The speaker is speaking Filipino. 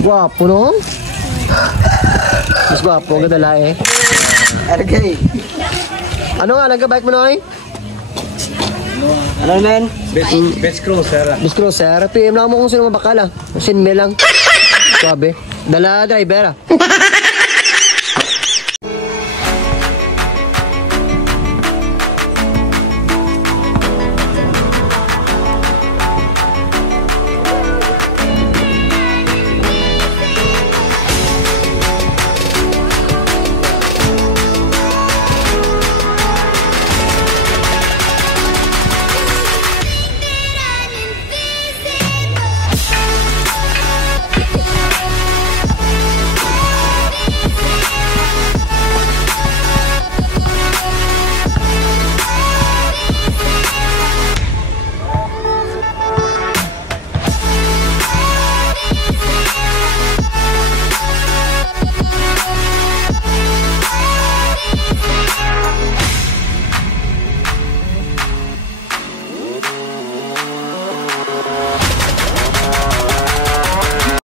Gwapo no? Mas gwapo ka dala eh. Okay. Ano nga, nagka-bike mo Noy? Ano men? Best cruiser. Best cruiser, PM lang mo kung sino mabakala. Sin me lang. Suabe. Dala driver ah.